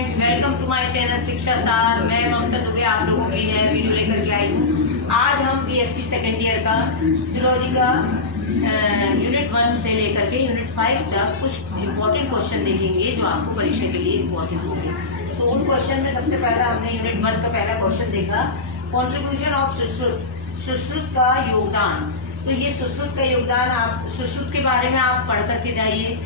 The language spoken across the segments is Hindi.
Friends, welcome to my channel Shiksha Saar. मैं ममता दुबे आप लोगों के लिए नया वीडियो लेकर के आई हूँ। आज हम बीएससी सेकेंड ईयर का जूलॉजी का यूनिट 1 से लेकर के यूनिट 5 तक कुछ इम्पोर्टेंट क्वेश्चन देखेंगे जो आपको परीक्षा के लिए इम्पोर्टेंट होंगे। तो उन क्वेश्चन में सबसे पहला हमने यूनिट 1 का पहला क्वेश्चन देखा, कॉन्ट्रीब्यूशन ऑफ सुश्रुत का योगदान। तो ये सुश्रुत का योगदान, आप सुश्रुत के बारे में आप पढ़ करके जाइए।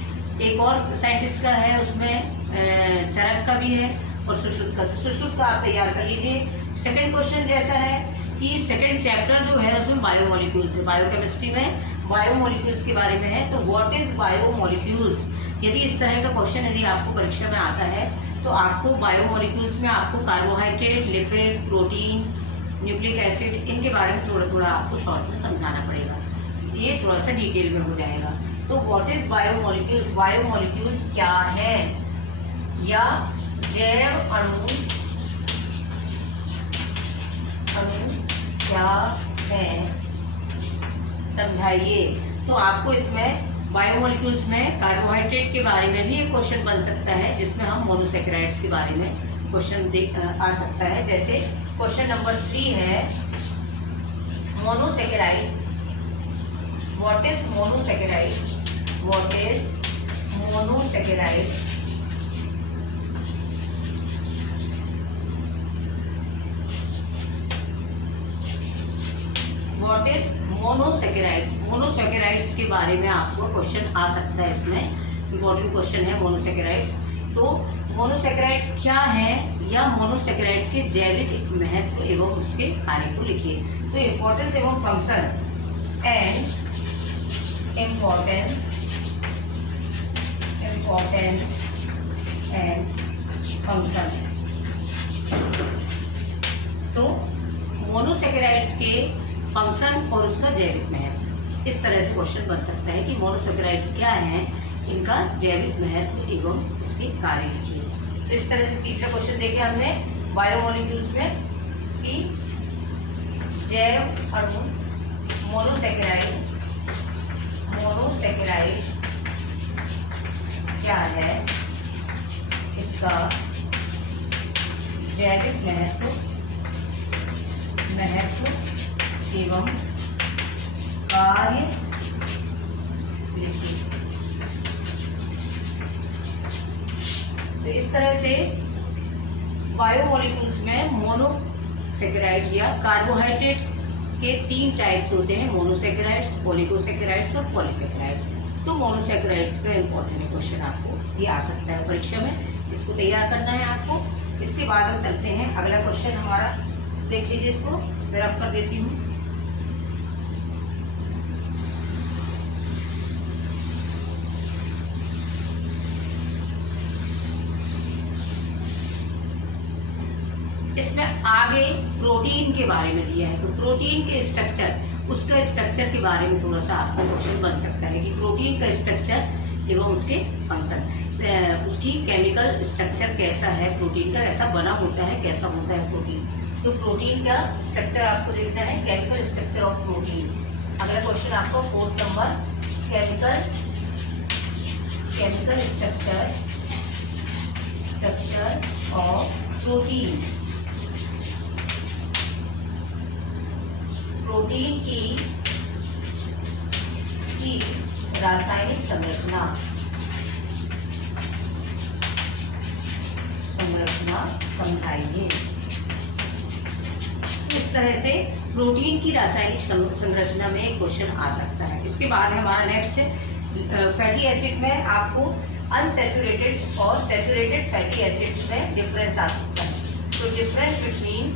एक और साइंटिस्ट का है, उसमें चरक का भी है और सुश्रुत का। तो सुश्रुत का आप तैयार कर लीजिए। सेकंड क्वेश्चन जैसा है कि सेकंड चैप्टर जो है उसमें बायोमोलिक्यूल्स है, बायोकेमिस्ट्री में बायोमोलिक्यूल्स के बारे में है। तो व्हाट इज बायोमोलिक्यूल्स, यदि इस तरह का क्वेश्चन यदि आपको परीक्षा में आता है तो आपको बायोमोलिक्यूल्स में आपको carbohydrate, lipid, protein, nucleic acid, इनके बारे में थोड़ा थोड़ा आपको शॉर्ट में समझाना पड़ेगा। ये थोड़ा सा डिटेल में हो जाएगा। तो व्हाट इज बायोमोलिक्यूल्स, बायोमोलिक्यूल्स क्या है या जैव अणु क्या है, समझाइए। तो आपको इसमें बायोमोलिक्यूल्स में कार्बोहाइड्रेट के बारे में भी एक क्वेश्चन बन सकता है, जिसमें हम मोनोसैकेराइड्स के बारे में क्वेश्चन आ सकता है। जैसे क्वेश्चन नंबर 3 है monosaccharide. What is monosaccharide, what is monosaccharide. What is monosaccharides, monosaccharides के बारे में आपको क्वेश्चन आ सकता है। इसमें इम्पोर्टेंट क्वेश्चन है मोनोसैकेराइड्स। तो मोनोसैकेराइड्स क्या है या मोनोसैकेराइड्स के जैविक महत्व एवं उसके कार्य को लिखिए। तो इम्पोर्टेंस एवं function and importance and function. तो मोनोसैकेराइड्स के फंक्शन और उसका जैविक महत्व, इस तरह से क्वेश्चन बन सकता है कि मोनोसैकेराइड्स क्या हैं, इनका जैविक महत्व एवं इसके कार्य लिखिए। तो इस तरह से तीसरा क्वेश्चन देखे हमने बायोमोलिक्यूल्स में कि जैव अणु मोनोसैकेराइड क्या है, इसका जैविक महत्व एवं कार्य लिखिए। तो इस तरह से बायोमोलिक्यूल्स में मोनोसैकेराइड या कार्बोहाइड्रेट के 3 टाइप्स होते हैं, मोनोसैकेराइड्स, ओलिगोसैकेराइड्स और पॉलीसैकेराइड्स। तो मोनोसैकेराइड्स का इम्पोर्टेंट क्वेश्चन आपको ये आ सकता है परीक्षा में, इसको तैयार करना है आपको। इसके बाद हम चलते हैं अगला क्वेश्चन हमारा, देख लीजिए इसको, मैं रब कर देती हूँ। इसमें आगे प्रोटीन के बारे में दिया है। तो प्रोटीन के स्ट्रक्चर, उसका स्ट्रक्चर के बारे में थोड़ा सा आपको क्वेश्चन बन सकता है कि प्रोटीन का स्ट्रक्चर एवं उसके फंक्शन, उसकी केमिकल स्ट्रक्चर कैसा है, प्रोटीन का कैसा बना होता है, कैसा होता है प्रोटीन। तो प्रोटीन का स्ट्रक्चर आपको देखना है, केमिकल स्ट्रक्चर ऑफ प्रोटीन। अगला क्वेश्चन आपको 4 number, chemical structure of protein. Protein की रासायनिक संरचना समझाइए। इस तरह से प्रोटीन की रासायनिक संरचना में एक क्वेश्चन आ सकता है। इसके बाद हमारा नेक्स्ट फैटी एसिड में आपको अनसैचुरेटेड और सैचुरेटेड फैटी एसिड्स में डिफरेंस आ सकता है। तो difference between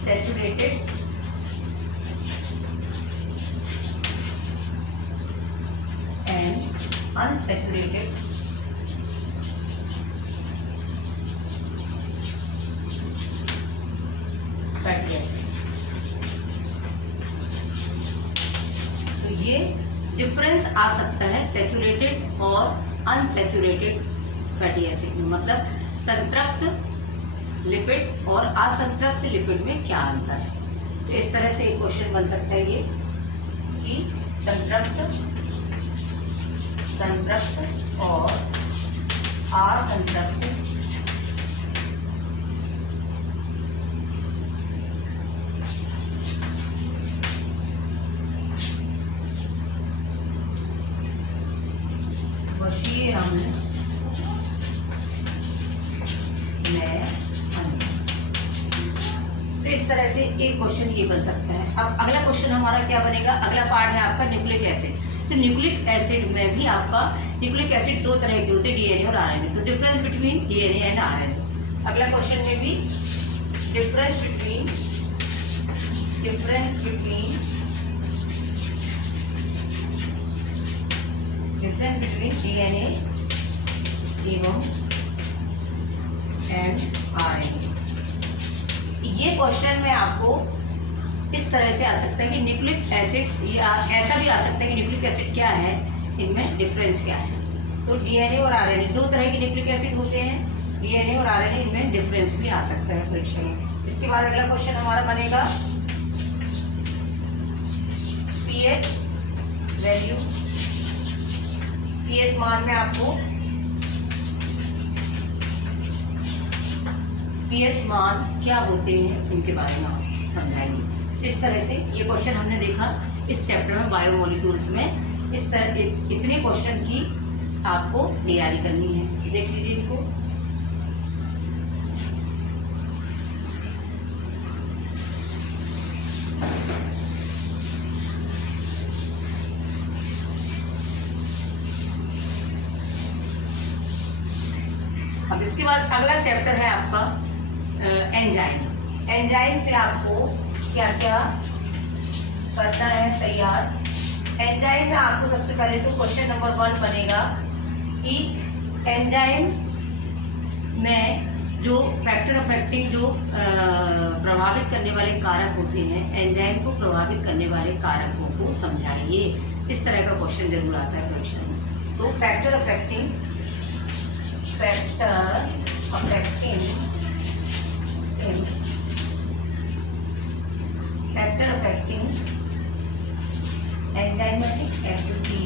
saturated and unsaturated fatty acid. तो ये डिफरेंस आ सकता है सैचुरेटेड और अनसैचुरेटेड फैटी एसिड में, मतलब संतृप्त लिपिड और असंतृप्त लिपिड में क्या अंतर है। तो इस तरह से एक क्वेश्चन बन सकता है ये कि संतृप्त संतृप्त और असंतृप्त क्षीय अम्ल में अम्ल। तो इस तरह से एक क्वेश्चन ये बन सकता है। अब अगला क्वेश्चन हमारा क्या बनेगा, अगला पार्ट है आपका न्यूक्लिक एसिड। तो न्यूक्लिक एसिड में भी आपका न्यूक्लिक एसिड दो तरह के होते हैं, डीएनए और आरएनए। तो difference between DNA and RNA. अगला क्वेश्चन में भी डिफरेंस बिटवीन डीएनए एवं एंड आरएनए। ये क्वेश्चन में आपको इस तरह से आ सकता है कि न्यूक्लिक एसिड, या ऐसा भी आ सकता है कि न्यूक्लिक एसिड क्या है, इनमें डिफरेंस क्या है। तो डीएनए और आरएनए दो तरह के न्यूक्लिक एसिड होते हैं, डीएनए और आरएनए, इनमें डिफरेंस भी आ सकता है परीक्षा में। इसके बाद अगला क्वेश्चन हमारा बनेगा पीएच वैल्यू। पीएच मान में आपको पीएच मान क्या होते हैं इनके बारे में आप समझाएंगे। इस तरह से ये क्वेश्चन हमने देखा इस चैप्टर में बायोमोलिक्यूल्स में। इस तरह इतने क्वेश्चन की आपको तैयारी करनी है, देख लीजिए इनको। अब इसके बाद अगला चैप्टर है आपका एंजाइम। एंजाइम से आपको क्या क्या करना है तैयार। एंजाइम में आपको सबसे पहले तो क्वेश्चन नंबर 1 बनेगा कि एंजाइम में जो फैक्टर अफेक्टिंग जो प्रभावित करने वाले कारक होते हैं, एंजाइम को प्रभावित करने वाले कारकों को समझाइए। इस तरह का क्वेश्चन जरूर आता है परीक्षा में। तो फैक्टर अफेक्टिंग एंजाइमेटिक एक्टिविटी।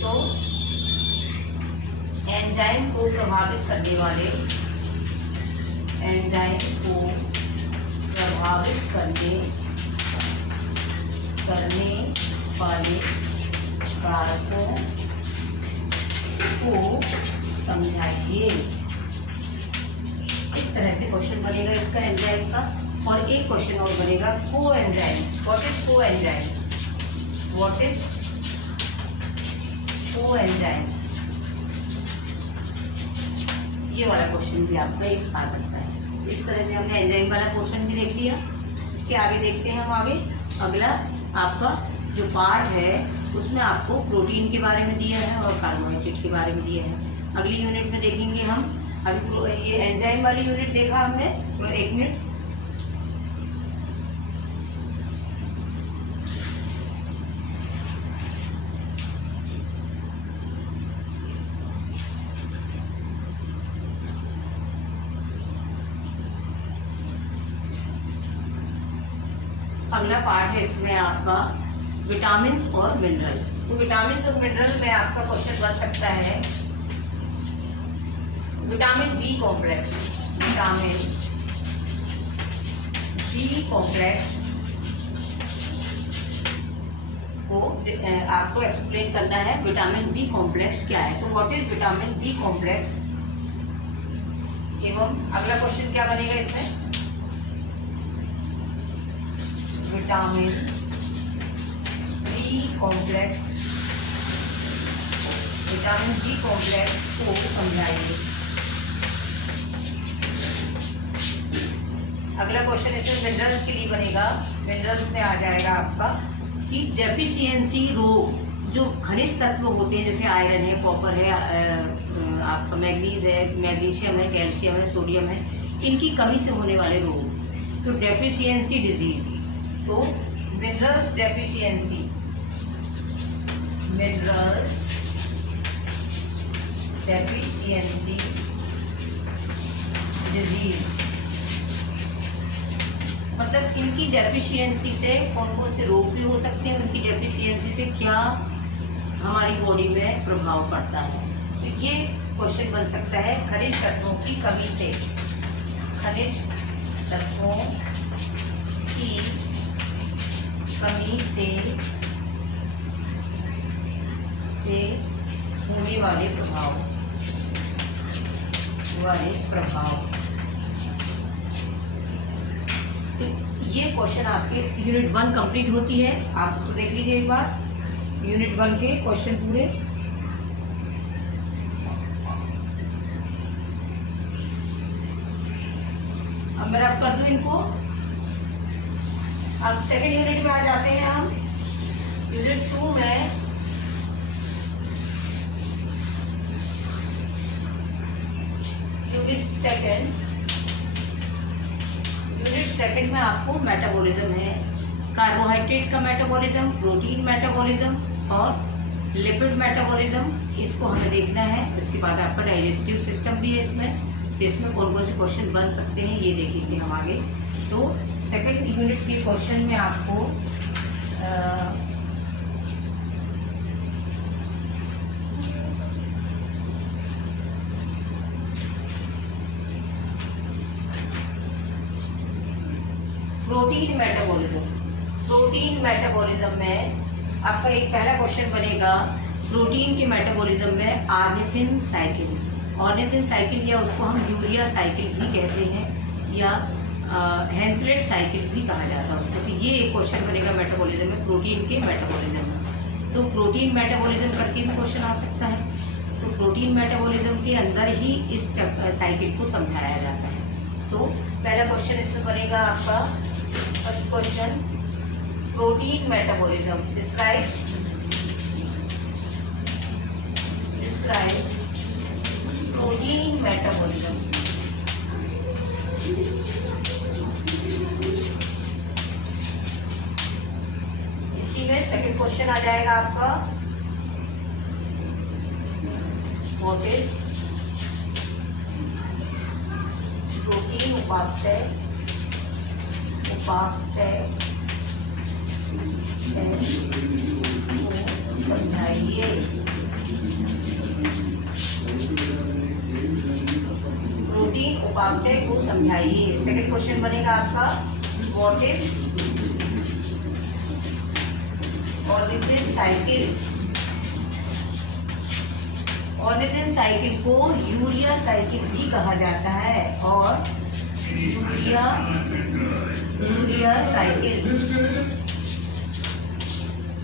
तो एंजाइम को प्रभावित करने वाले कारकों को समझाइए। इस तरह से क्वेश्चन बनेगा इसका एंजाइम का। और एक क्वेश्चन और बनेगा को एंजाइम। व्हाट इज को एंजाइम? व्हाट इज को एंजाइम? ये वाला क्वेश्चन भी आपका एक आ सकता है। इस तरह से हमने एंजाइम वाला क्वेश्चन भी देख लिया। इसके आगे देखते हैं हम आगे। अगला आपका जो पार्ट है उसमें आपको प्रोटीन के बारे में दिया है और कार्बोहाइड्रेट के बारे में दिया है। अगली यूनिट में देखेंगे हम। अभी ये एंजाइम वाली यूनिट देखा हमने, तो 1 मिनट। अगला पार्ट है इसमें आपका विटामिन्स और मिनरल। तो विटामिन्स और मिनरल में आपका क्वेश्चन बन सकता है vitamin B complex. Vitamin B complex को आपको एक्सप्लेन करना है। विटामिन बी कॉम्प्लेक्स क्या है? तो what is vitamin B complex. एवं अगला क्वेश्चन क्या बनेगा इसमें, vitamin B complex, vitamin B complex को समझाइए। अगला क्वेश्चन इसमें मिनरल्स के लिए बनेगा। मिनरल्स में आ जाएगा आपका कि डेफिशिएंसी रोग, जो खनिज तत्व होते हैं जैसे आयरन है, कॉपर है, आपका मैग्नीज है, मैग्नीशियम है, कैल्शियम है, सोडियम है, इनकी कमी से होने वाले रोग, तो डेफिशिएंसी डिजीज। तो minerals deficiency, minerals deficiency disease मतलब इनकी डेफिशिएंसी से कौन कौन से रोग भी हो सकते हैं, उनकी डेफिशिएंसी से क्या हमारी बॉडी में प्रभाव पड़ता है। तो ये क्वेश्चन बन सकता है खनिज तत्वों की कमी से, खनिज तत्वों की कमी से होने वाले प्रभाव। तो ये क्वेश्चन आपके यूनिट 1 कंप्लीट होती है। आप इसको देख लीजिए एक बार, यूनिट 1 के क्वेश्चन पूरे। अब मैं रब कर दूं इनको। अब सेकेंड यूनिट में आ जाते हैं हम। यूनिट 2 में यूनिट सेकंड में आपको मेटाबॉलिज्म है, कार्बोहाइड्रेट का मेटाबॉलिज्म, प्रोटीन मेटाबॉलिज्म और लिपिड मेटाबॉलिज्म, इसको हमें देखना है। इसके बाद आपका डाइजेस्टिव सिस्टम भी है इसमें कौन कौन से क्वेश्चन बन सकते हैं ये देखेंगे हम आगे। तो सेकंड यूनिट के क्वेश्चन में आपको प्रोटीन मेटाबॉलिज्म में आपका एक पहला क्वेश्चन बनेगा, प्रोटीन के मेटाबॉलिज्म में ऑर्निथिन साइकिल या उसको हम यूरिया साइकिल भी कहते हैं या हेंसलेट साइकिल भी कहा जाता है उसको। तो ये एक क्वेश्चन बनेगा मेटाबॉलिज्म में, प्रोटीन के मेटाबॉलिज्म में। तो प्रोटीन मेटाबॉलिज्म करके भी क्वेश्चन आ सकता है। तो प्रोटीन मेटाबॉलिज्म के अंदर ही इस साइकिल को समझाया जाता है। तो पहला क्वेश्चन इसमें बनेगा आपका first question, protein metabolism. Describe protein metabolism. इसी में सेकंड क्वेश्चन आ जाएगा आपका, व्हाट इज प्रोटीन उपापचय को समझाइए। प्रोटीन उपापचय को समझाइए। सेकंड क्वेश्चन बनेगा आपका, what is ornithine cycle. Ornithine cycle को यूरिया साइकिल भी कहा जाता है और यूरिया साइकिल,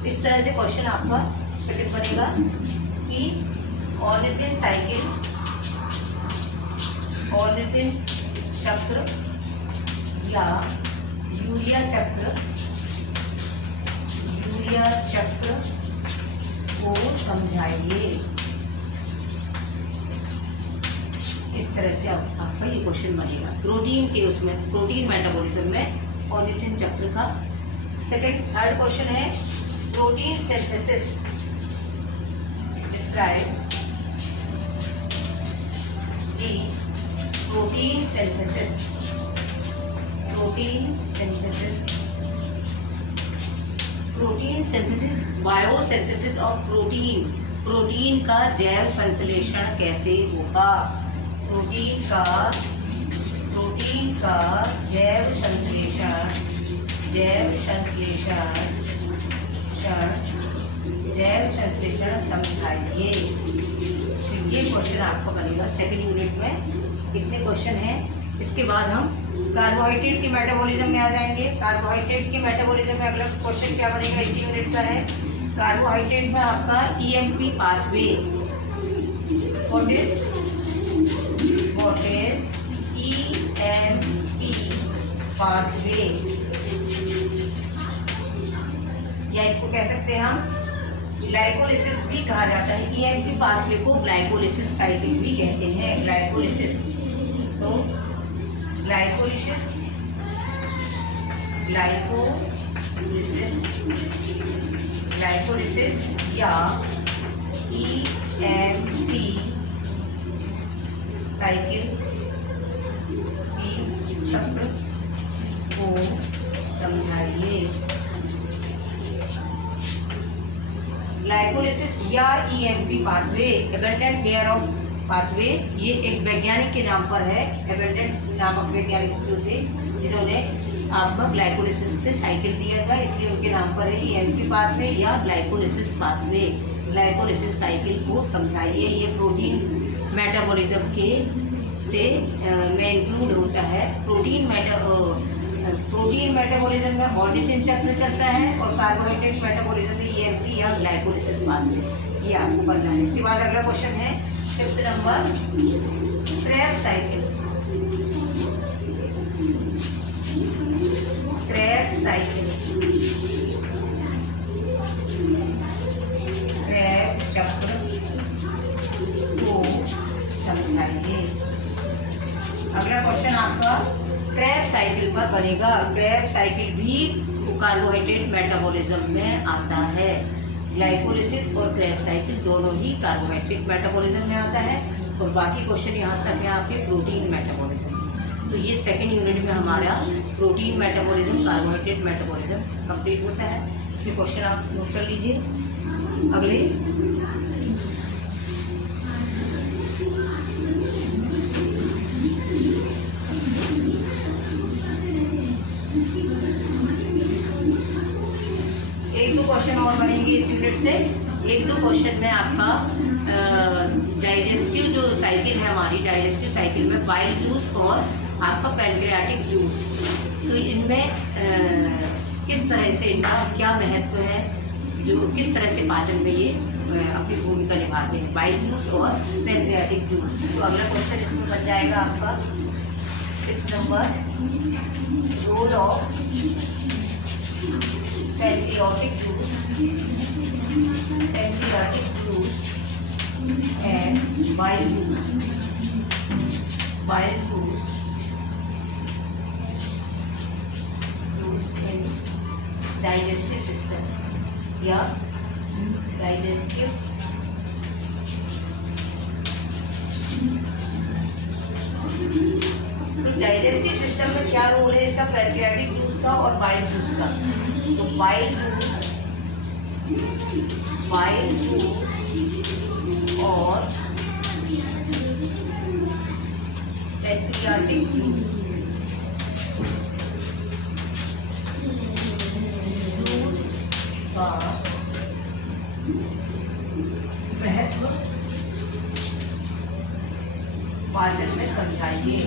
इस तरह से क्वेश्चन आपका सेकंड बनेगा कि ऑर्निथिन साइकिल, ऑर्निथिन चक्र या यूरिया चक्र को समझाइए। इस तरह से आपका ये क्वेश्चन बनेगा प्रोटीन मेटाबॉलिज्म में ऑर्निथिन चक्र का। थर्ड क्वेश्चन है, protein synthesis. Describe the protein synthesis. Biosynthesis of protein का जैव संश्लेषण कैसे होगा। प्रोटीन का जैव संश्लेषण समझाइए। तो ये क्वेश्चन आपका बनेगा सेकंड यूनिट में। कितने क्वेश्चन हैं। इसके बाद हम कार्बोहाइड्रेट के मेटाबॉलिज्म में आ जाएंगे। कार्बोहाइड्रेट के मेटाबॉलिज्म में अगला क्वेश्चन क्या बनेगा, इसी यूनिट का है। कार्बोहाइड्रेट में आपका EMP pathway. What is EMP pathway, या इसको कह सकते हैं हम ग्लाइकोलिसिस भी कहा जाता है। EMP पाथवे को ग्लाइकोलिसिस साइकिल भी कहते हैं। तो ग्लाइकोलिसिस या EMP साइकिल चक्र को को समझाइए। ग्लाइकोलिसिस या EMP pathway, abundant layer of pathway, ये एक वैज्ञानिक के नाम पर है। एबंडेंट नामक वैज्ञानिक जो थे जिन्होंने आपका ग्लाइकोलिसिस के साइकिल दिया था, इसलिए उनके नाम पर है ईएमपी पाथवे या ग्लाइकोलिसिस पाथवे। ग्लाइकोलिसिस साइकिल को समझाइए। ये प्रोटीन मेटाबॉलिज्म के से में इंक्लूड होता है। प्रोटीन मेटाबॉलिज्म में ऑर्निथिन चक्र चलता है और कार्बोहाइड्रेट मेटाबॉलिज्म में ईएमपी या ग्लाइकोलिसिस पाथवे, ये आपको पढ़ना है। इसके बाद अगला क्वेश्चन है 5th number, Krebs cycle. Krebs cycle, Kreb चक्र को समझाइए। अगला क्वेश्चन आपका क्रेब साइकिल पर बनेगा। क्रेब साइकिल भी कार्बोहाइड्रेट मेटाबॉलिज्म में आता है। ग्लाइकोलिसिस और क्रेब साइकिल दोनों ही कार्बोहाइड्रेट मेटाबॉलिज्म में आता है और बाकी क्वेश्चन यहाँ तक है आपके प्रोटीन मेटाबॉलिज्म। तो ये सेकंड यूनिट में हमारा protein metabolism, carbohydrate metabolism complete होता है। इसके क्वेश्चन आप नोट कर लीजिए। अगले एक दो क्वेश्चन और बनेंगे इस यूनिट से। एक दो क्वेश्चन में आपका डाइजेस्टिव जो साइकिल है हमारी, डाइजेस्टिव साइकिल में बाइल जूस और आपका पैनक्रियाटिक जूस, तो इनमें किस तरह से इनका क्या महत्व है, जो किस तरह से पाचन में ये अपनी भूमिका निभाते हैं, बाइल जूस और पैनक्रियाटिक जूस। तो अगला क्वेश्चन इसमें बन जाएगा आपका 6 number, role of pancreatic juice and bile juice in digestive system या digestive तो डाइजेस्टिव सिस्टम में क्या रोल है इसका, पैनक्रियाटिक जूस का और बाइल जूस का। तो बाइल जूस और पैनक्रियाटिक जूस का महत्व पाचन में समझाइए।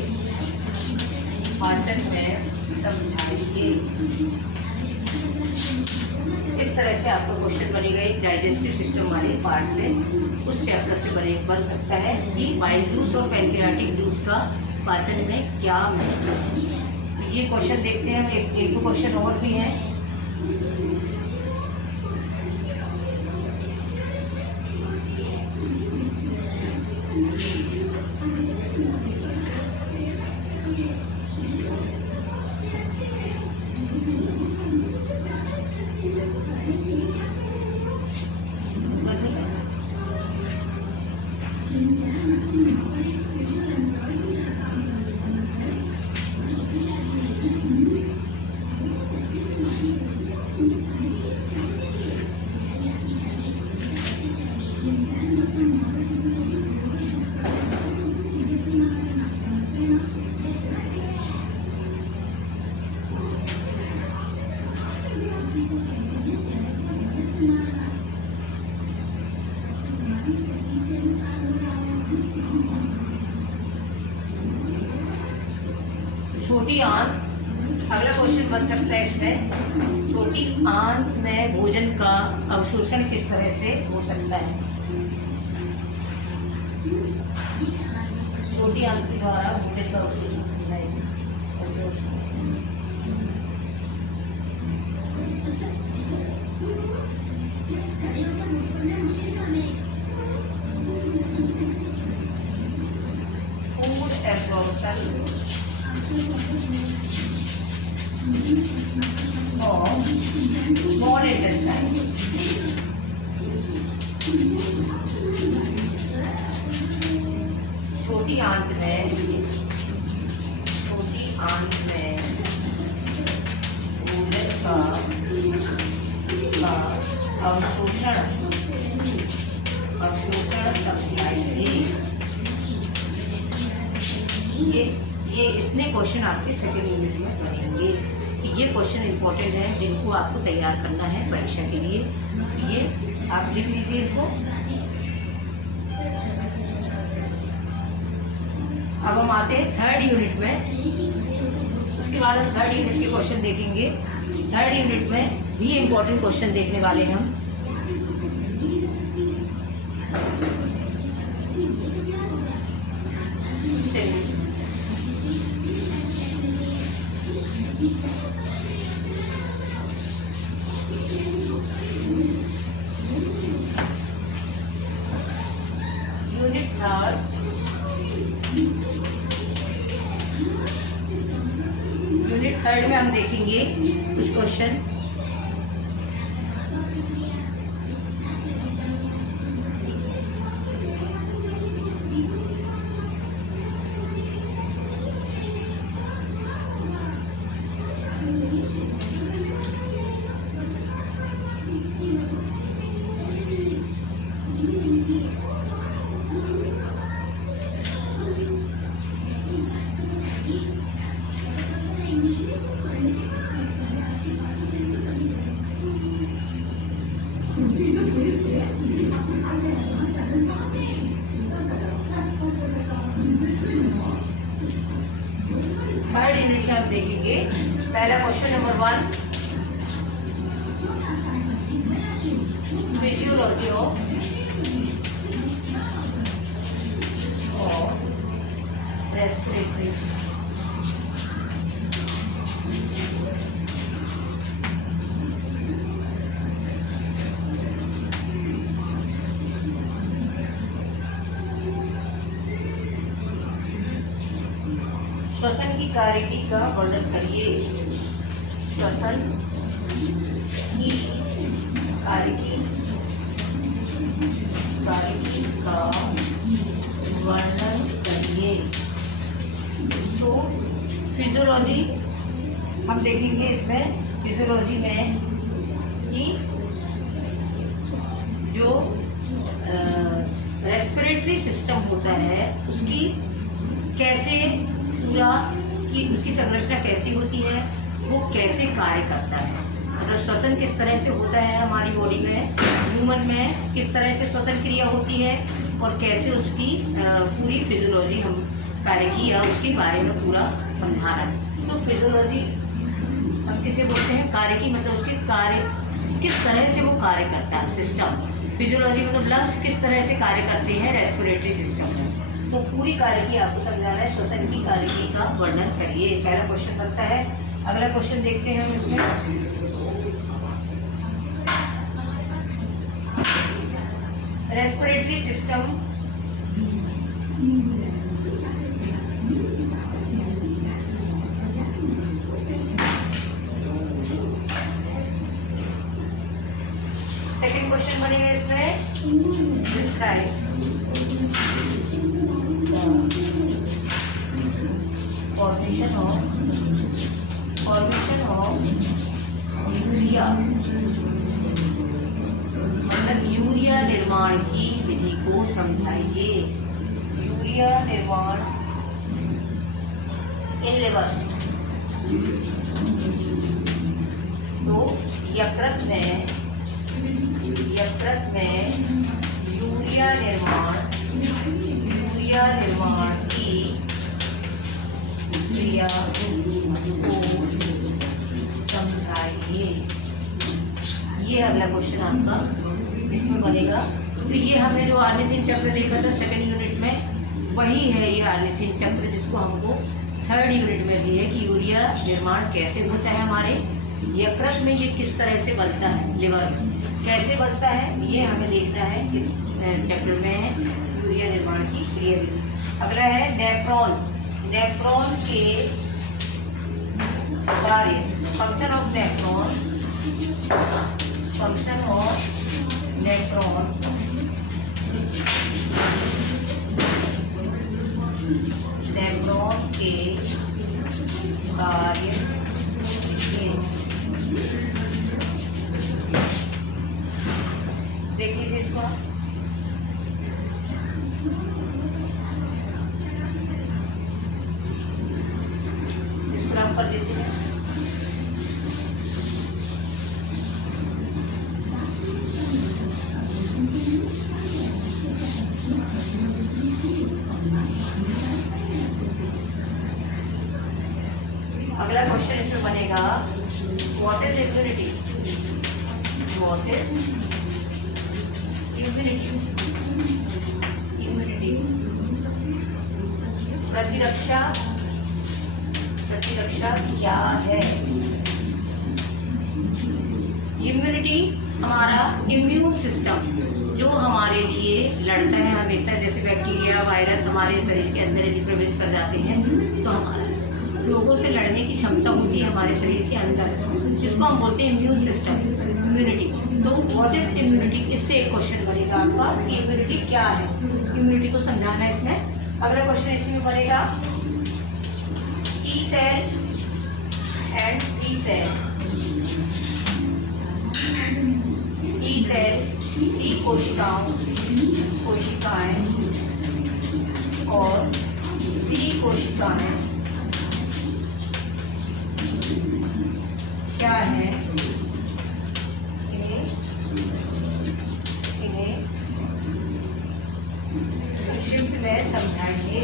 इस तरह से आपका क्वेश्चन बनेगा। एक डाइजेस्टिव सिस्टम वाले पार्ट से, उस चैप्टर से बन सकता है कि बाइल जूस और पैनक्रियाटिक जूस का पाचन में क्या महत्व है। तो ये क्वेश्चन देखते हैं। एक दो क्वेश्चन और भी हैं। छोटी आंत, अगला क्वेश्चन बन सकता है इसमें, छोटी आंत में भोजन का अवशोषण किस तरह से हो सकता है। छोटी आंत के द्वारा भोजन का अवशोषण समझाएंगे। Food absorption of small intestine, छोटी आंत में का अवशोषण समझाइए। ये इतने क्वेश्चन आपके सेकेंड यूनिट में बनेंगे कि ये क्वेश्चन इंपॉर्टेंट है जिनको आपको तैयार करना है परीक्षा के लिए। ये आप लिख लीजिए इनको। अब हम आते हैं थर्ड यूनिट में। इसके बाद हम थर्ड यूनिट के क्वेश्चन देखेंगे। थर्ड यूनिट में भी इम्पोर्टेंट क्वेश्चन देखने वाले हैं हम। यूनिट थर्ड, यूनिट थर्ड में हम देखेंगे कुछ क्वेश्चन। थर्ड यूनिट में हम देखेंगे पहला question number 1, physiology of respiratory. श्वसन की कार्यकी का वर्णन करिए। श्वसन की कार्यकी का वर्णन करिए। तो फिजियोलॉजी हम देखेंगे इसमें। फिजियोलॉजी में कि जो रेस्पिरेटरी सिस्टम होता है उसकी कैसे पूरा कि उसकी संरचना कैसी होती है, वो कैसे कार्य करता है, मतलब श्वसन किस तरह से होता है हमारी बॉडी में, ह्यूमन में किस तरह से श्वसन क्रिया होती है और कैसे उसकी पूरी फिजियोलॉजी हम कार्य की या उसके बारे में पूरा समझाना है। तो फिजियोलॉजी हम किसे बोलते हैं? कार्य की, मतलब उसके कार्य किस तरह से वो कार्य करता है सिस्टम। फिजियोलॉजी मतलब लंग्स किस तरह से कार्य करते हैं रेस्पिरेटरी सिस्टम में। तो पूरी कार्यकी आपको समझाना है। श्वसन की कार्यकी का वर्णन करिए, पहला क्वेश्चन बनता है। अगला क्वेश्चन देखते हैं हम इसमें। रेस्पिरेटरी सिस्टम सेकंड क्वेश्चन बनेगा इसमें। डिस्क्राइब फॉर्मेशन ऑफ यूरिया, मतलब यूरिया निर्माण की विधि को समझाइए। यूरिया निर्माण इन लिवर। तो यकृत में यूरिया निर्माण की क्रिया को समझाइए। ये अगला क्वेश्चन आपका इसमें बनेगा। तो ये हमने जो आर्निथिन चक्र देखा था सेकंड यूनिट में, वही है ये आर्निथिन चक्र जिसको हमको थर्ड यूनिट में भी है कि यूरिया निर्माण कैसे होता है हमारे यकृत में, ये किस तरह से बनता है, लिवर में कैसे बनता है, ये हमें देखना है इस चक्र में यूरिया निर्माण की क्रिया विधि। अगला है नेफ्रॉन। नेफ्रॉन के कार्य, फंक्शन ऑफ नेफ्रॉन। नेफ्रॉन के कार्य देख लीजिए इसको आप। इसको रब कर देते हैं। अगला क्वेश्चन इसमें बनेगा, what is immunity? What is immunity? Immunity प्रतिरक्षा, प्रतिरक्षा क्या है? इम्यूनिटी हमारा इम्यून सिस्टम जो हमारे लिए लड़ता है हमेशा, जैसे बैक्टीरिया वायरस हमारे शरीर के अंदर यदि प्रवेश कर जाते हैं तो हमारा रोगों से लड़ने की क्षमता होती है हमारे शरीर के अंदर, जिसको हम बोलते हैं इम्यून सिस्टम, इम्यूनिटी। तो व्हाट इज इम्यूनिटी, इससे एक क्वेश्चन बनेगा आपका कि इम्यूनिटी क्या है, इम्यूनिटी को समझाना है इसमें। अगला क्वेश्चन इसमें बनेगा, T cell and B cell. T cell T कोशिकाओं, कोशिकाएं और बी कोशिकाएं क्या है, इन्हें संक्षिप्त में समझाएंगे।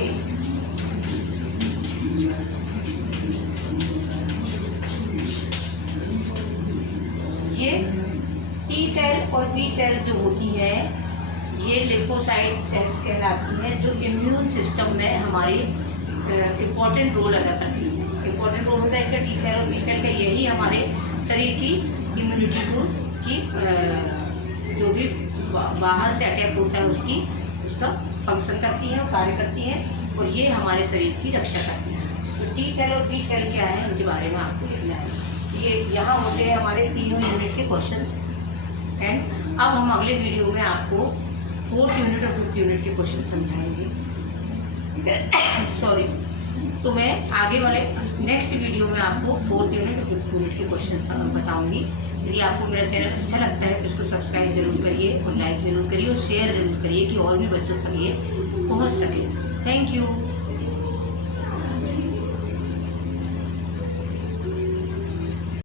ये टी सेल और बी सेल जो होती है ये लिम्फोसाइट सेल्स कहलाती हैं, जो इम्यून सिस्टम में हमारी इम्पोर्टेंट रोल अदा करती है। इम्पोर्टेंट रोल होता है इनका टी सेल और बी सेल का, यही हमारे शरीर की इम्यूनिटी को की जो भी बाहर से अटैक होता है उसका फंक्शन करती है और कार्य करती है, और ये हमारे शरीर की रक्षा करती है। तो टी सेल और बी सेल क्या है उनके बारे में आपको लिखना है। ये यहाँ होते हैं हमारे तीनों यूनिट के क्वेश्चन। एंड अब हम अगले वीडियो में आपको 4th यूनिट और 5th यूनिट के क्वेश्चन समझाएंगे। सॉरी, तो मैं आगे वाले नेक्स्ट वीडियो में आपको 4th यूनिट और 5th यूनिट के क्वेश्चन बताऊंगी। यदि आपको मेरा चैनल अच्छा लगता है तो इसको सब्सक्राइब जरूर करिए और लाइक ज़रूर करिए और शेयर ज़रूर करिए कि और भी बच्चों तक ये पहुंच सके। Thank you.